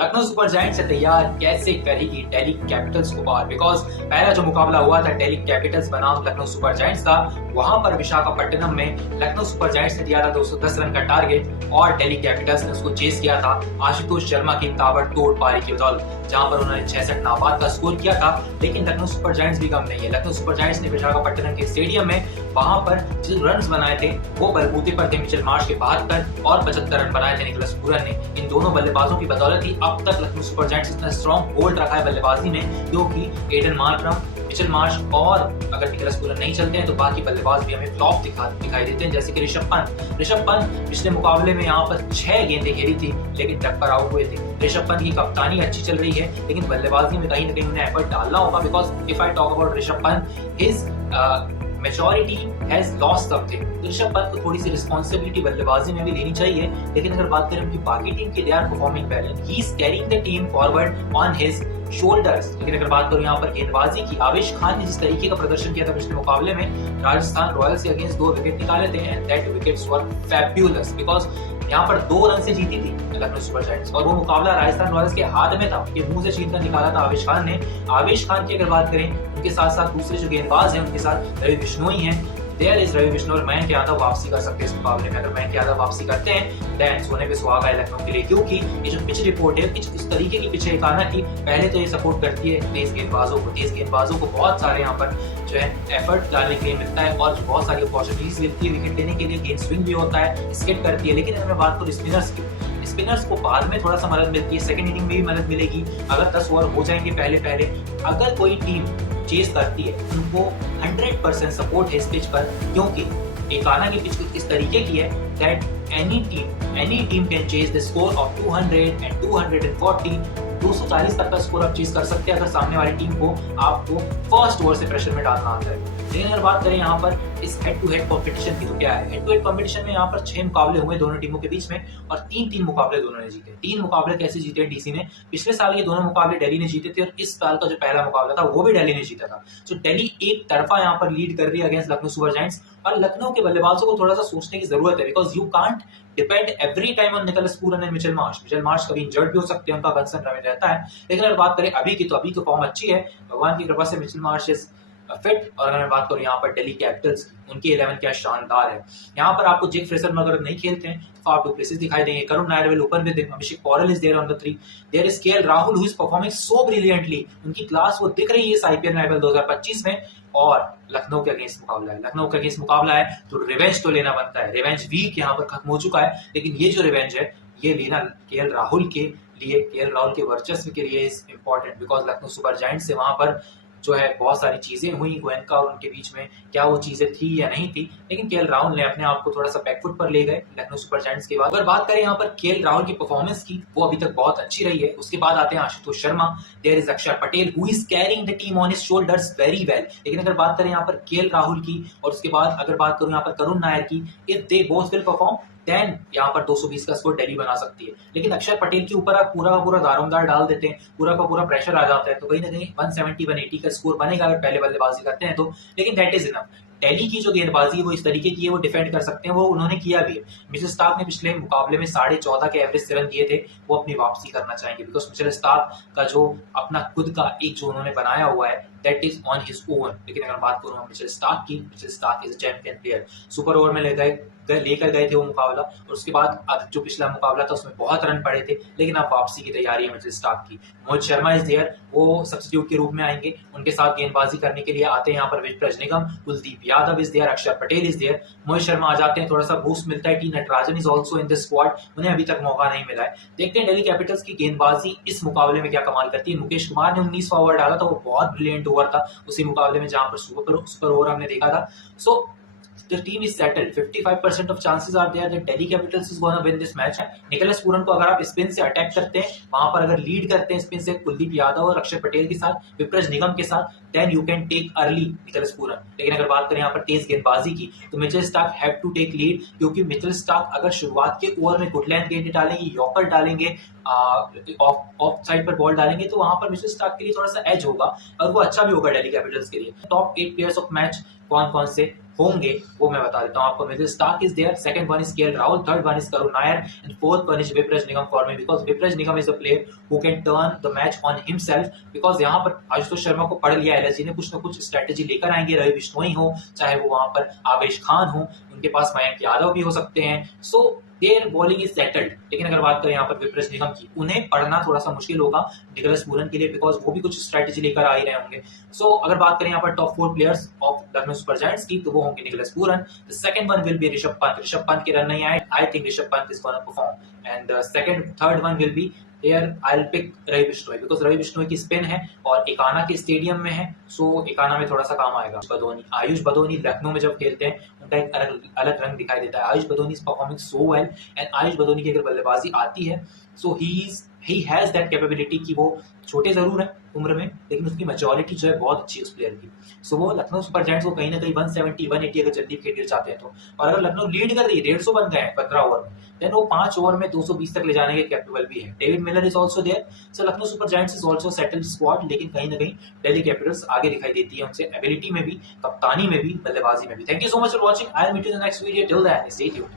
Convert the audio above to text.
Lucknow Super giants से तैयार कैसे करेगी दिल्ली कैपिटल्स को पार। बिकॉज पहला जो मुकाबला हुआ था दिल्ली कैपिटल्स बनाम लखनऊ सुपर जायंट्स का, वहां पर विशाखापट्टनम में लखनऊ सुपर जायंट्स ने दिया था 210 रन का टारगेट और दिल्ली कैपिटल्स ने उसको चेस किया था आशुतोष शर्मा की ताबड़तोड़ पारी की बदौलत, जहां पर उन्होंने 66 नाबाद का स्कोर किया था। लेकिन लखनऊ सुपर जायंट्स भी कम नहीं है। लखनऊ सुपर जायंट्स ने विशाखापट्टनम के स्टेडियम में वहां पर जो रन बनाए थे वो बलबूते पर थे मिचेल मार्श के 72 और 75 रन बनाए थे निकोलस पूरन ने। इन दोनों बल्लेबाजों की बदौलत ही अब तक लखनऊ सुपर जायंट्स इतना स्ट्रॉन्ग होल्ड रखा है बल्लेबाजी में, क्योंकि एडन मार्करम, मिचेल मार्श और अगर निकोलस पूरन नहीं चलते हैं तो बाकी बल्लेबाज भी हमें फ्लॉप दिखाई देते हैं, जैसे कि ऋषभ पंत पिछले मुकाबले में यहाँ पर 6 गेंदें खेली थी लेकिन टक्कर आउट हुए थे। ऋषभ पंत की कप्तानी अच्छी चल रही है लेकिन बल्लेबाजी में कहीं ना कहीं उन्हें एफर्ट डालना होगा। Because if I talk about Rishabh Pant, his majority has lost something. Rishabh Pant को थोड़ी सी रिस्पॉन्सिबिलिटी बल्लेबाजी में भी लेनी चाहिए। लेकिन अगर बात करें उनकी बाकी टीम की, they are performing well, he is carrying the team forward on his shoulders. लेकिन अगर बात करूं यहाँ पर गेंदबाजी की, आवेश खान ने जिस तरीके का प्रदर्शन किया था पिछले मुकाबले में राजस्थान रॉयल्स के अगेंस्ट 2 विकेट निकाले थे and that wickets were fabulous. Because यहाँ पर 2 रन से जीती थी लखनऊ सुपर जायंट्स और वो मुकाबला राजस्थान रॉयल्स के हाथ में था, उनके मुंह से छीन कर निकाला था आवेश खान ने। आवेश खान की अगर बात करें, उनके साथ साथ दूसरे जो गेंदबाज हैं उनके साथ रवि बिश्नोई हैं। देयर इज रवि बिश्नोई और मयंक यादव वापसी कर सकते हैं इस मुकाबले में। अगर मयंक यादव वापसी करते हैं देन सोने पे सुहागा है लखनऊ के लिए, क्योंकि ये जो पिच रिपोर्ट है, पिच इस तरीके की पिच है एकाना की, पहले तो ये सपोर्ट करती है तेज गेंदबाजों को बहुत सारे यहाँ पर जो है एफर्ट डालने के लिए मिलता है और बहुत सारी अपॉर्चुनिटीज मिलती है विकेट लेने के लिए। गेंद स्विंग भी होता है, स्किट करती है। लेकिन अगर मैं बात करूँ स्पिनर्स को बाद में थोड़ा सा मदद मिलती है, सेकंड इनिंग में भी मदद मिलेगी अगर 10 ओवर हो जाएंगे पहले। अगर कोई टीम चेस करती है उनको 100% सपोर्ट है इस पिच पर, क्योंकि एकाना की पिच इस तरीके की है that any team can chase the score of 200 and 240, 240 तक का स्कोर आप चेस कर सकते हैं अगर सामने वाली टीम को आपको फर्स्ट ओवर से प्रेशर में डालना आता है। लेकिन अगर बात करें यहाँ पर इस हेड टू हेड कॉम्पिटिशन की, तो क्या है हेड टू हेड कॉम्पिटिशन में यहाँ पर 6 मुकाबले हुए दोनों टीमों के बीच में और 3 मुकाबले दोनों ने जीते। 3 मुकाबले कैसे जीते डीसी ने? पिछले साल ये दोनों मुकाबले दिल्ली ने जीते थे और इस साल का जो पहला मुकाबला था वो भी दिल्ली ने जीता था। तो दिल्ली एक तरफा यहाँ पर लीड कर रही है अगेंस्ट लखनऊ सुपर जायंट्स और लखनऊ के बल्लेबाजों को थोड़ा सा सोचने की जरूरत है। Because you can't depend every time on Nicholas Pooran and Mitchell Marsh कभी इंजर्ड भी हो सकते हैं, उनका कंसर्न रहता है। लेकिन अगर बात करें अभी की, तो अभी तो फॉर्म अच्छी है भगवान की कृपा से, मिचेल मार्श इज फिट। और अगर मैं बात करूं यहाँ पर दिल्ली कैपिटल्स की, उनकी 11 क्या शानदार है। यहाँ पर आपको जेक फ्रेजर में अगर नहीं खेलते हैं तो फाफ डू प्लेसिस दिखाई देंगे, Karun Nair will open with him, Abhishek Porel is there on the 3, there is KL Rahul who is performing so brilliantly. उनकी क्लास वो दिख रही है इस आईपीएल में आईपीएल 2025 में। और लखनऊ के अगेंस्ट मुकाबला है तो रिवेंज तो लेना बनता है। रिवेंज वीक यहाँ पर खत्म हो चुका है, लेकिन ये जो रिवेंज है ये लेना केएल राहुल के वर्चस्व के लिए is important. Because Lucknow Super giants से वहां पर जो है बहुत सारी चीजें हुई गोयनका और उनके बीच में, क्या वो चीजें थी या नहीं थी, लेकिन केएल राहुल ने अपने आप को थोड़ा सा बैकफुट पर ले गए लखनऊ सुपर जायंट्स के बाद। अगर बात करें यहाँ पर केएल राहुल की परफॉर्मेंस की, वो अभी तक बहुत अच्छी रही है। उसके बाद आते हैं आशुतोष शर्मा, देयर इज अक्षर Patel who is carrying the team on his shoulders very well. लेकिन अगर बात करें यहाँ पर केएल राहुल की और उसके बाद अगर बात करूं यहाँ पर करुण नायर की, if they both will perform then यहाँ पर 220 का स्कोर दिल्ली बना सकती है। लेकिन अक्षर पटेल के ऊपर आप पूरा का पूरा दारोमदार डाल देते हैं, पूरा का पूरा प्रेशर आ जाता है, तो कहीं ना कहीं 170-180 का स्कोर बनेगा अगर पहले बल्लेबाजी करते हैं तो। लेकिन दैट इज इनफ। दिल्ली की जो गेंदबाजी है वो इस तरीके की है, वो डिफेंड कर सकते हैं, वो उन्होंने किया भी है। मिचेल स्टार्क ने पिछले मुकाबले में 14.5 के एवरेज से रन दिए थे, वो अपनी वापसी करना चाहेंगे। बिकॉज मिचेल स्टार्क का जो अपना खुद का एक जो उन्होंने बनाया हुआ है that is on his own. लेकिन अगर बात करूं मिचेल स्टार्क की, Mitchell Starc is champion player. Super over में लेकर गए थे वो मुकाबला और उसके बाद जो पिछला मुकाबला था उसमें बहुत रन पड़े थे, लेकिन अब वापसी की तैयारी है मिचेल स्टार्क की। मोहित शर्मा इज देयर, वो सब्स्टिट्यूट के रूप में आएंगे, उनके साथ गेंदबाजी करने के लिए आते हैं यहाँ पर विजय निगम, कुलदीप यादव इज देयर, अक्षर पटेल इज देयर, मोहित शर्मा आ जाते हैं, थोड़ा सा बूस्ट मिलता है। T Natarajan is also in this squad, उन्हें अभी तक मौका नहीं मिला है। देखते हैं दिल्ली कैपिटल्स की गेंदबाजी इस मुकाबले में क्या कमाल करती है। मुकेश कुमार ने 19वां ओवर डाला था, वो बहुत ब्रिलियंट ओवर था उसी मुकाबले में जहां पर सुपर ओवर हमने देखा था। सो the team is settled. 55% of chances are there that Delhi Capitals is going to win this match. Nicholas Pooran को अगर आप स्पिन से अटैक करते हैं, वहां पर अगर लीड करते हैं स्पिन से कुलदीप यादव और अक्षर पटेल के साथ, विप्रज निगम के साथ, then you can take early Nicholas Pooran. लेकिन अगर बात करें यहाँ पर तेज गेंदबाजी की, तो Mitchell Starc have to take lead, क्योंकि मिचेल स्टार्क अगर शुरुआत के ओवर में गुड लेंथ गेंद डालेंगे, यॉर्कर डालेंगे, ऑफ साइड पर बॉल डालेंगे, तो वहां पर मिचेल स्टार्क के लिए थोड़ा सा एज होगा और वो अच्छा भी होगा दिल्ली कैपिटल्स के लिए। टॉप 8 प्लेयर्स ऑफ मैच कौन कौन से होंगे वो मैं बता देता हूँ आपको। Mitchell Starc is there, second one is KL Rahul, third one is Karun Nair and fourth one is Vipraj Nigam for me, because Vipraj Nigam is a player who can turn the match on himself. Because यहाँ पर आशुतोष शर्मा को पढ़ लिया एलएसजी ने, कुछ ना कुछ स्ट्रेटेजी लेकर आएंगे, रवि बिश्नोई हो चाहे वो वहां पर आवेश खान हो, उनके पास मयंक यादव भी हो सकते हैं। So there bowling is settled. लेकिन अगर बात करें यहाँ पर विपराज निगम की, उन्हें पढ़ना थोड़ा सा मुश्किल होगा निकोलस पूरन के लिए, बिकॉज वो भी कुछ स्ट्रेटेजी लेकर आ ही रहे होंगे। सो अगर बात करें यहाँ पर top 4 players of Lucknow Super Giants की, तो वो होंगे Nicholas Pooran, the second one will be Rishabh Pant. Rishabh Pant के रन नहीं आए, I think Rishabh Pant is gonna perform, and second third one will be Here I'll pick Ravi Bishnoi, because Ravi Bishnoi की स्पिन है और एकाना के स्टेडियम में है, सो एकाना में थोड़ा सा काम आएगा। आयुष बदोनी लखनऊ में जब खेलते हैं उनका एक अलग रंग दिखाई देता है। Ayush Badoni is performing so well, and Ayush Badoni की अगर बल्लेबाजी आती है, सो ही हैज दैट कैपेबिलिटी कि वो छोटे जरूर है उम्र में, लेकिन उसकी मेजोरिटी जो है बहुत अच्छी है उस प्लेयर की। सो वो लखनऊ सुपर जायंट्स को कहीं ना कहीं 170 180 अगर जल्दी खेलना चाहते हैं तो, और अगर लखनऊ लीड कर रही है 150 बन गए हैं 15 ओवर में, देन वो 5 ओवर में 220 तक ले जाने के कैपेबल भी है। David Miller is also there, so Lucknow Super Giants is also settled squad, लेकिन कहीं ना कहीं दिल्ली कैपिटल्स आगे दिखाई देती है उनसे, एबिलिटी में भी, कप्तानी में भी, बल्लेबाजी में भी। Thank you so much for watching, I will meet you in the next video, till then stay tuned.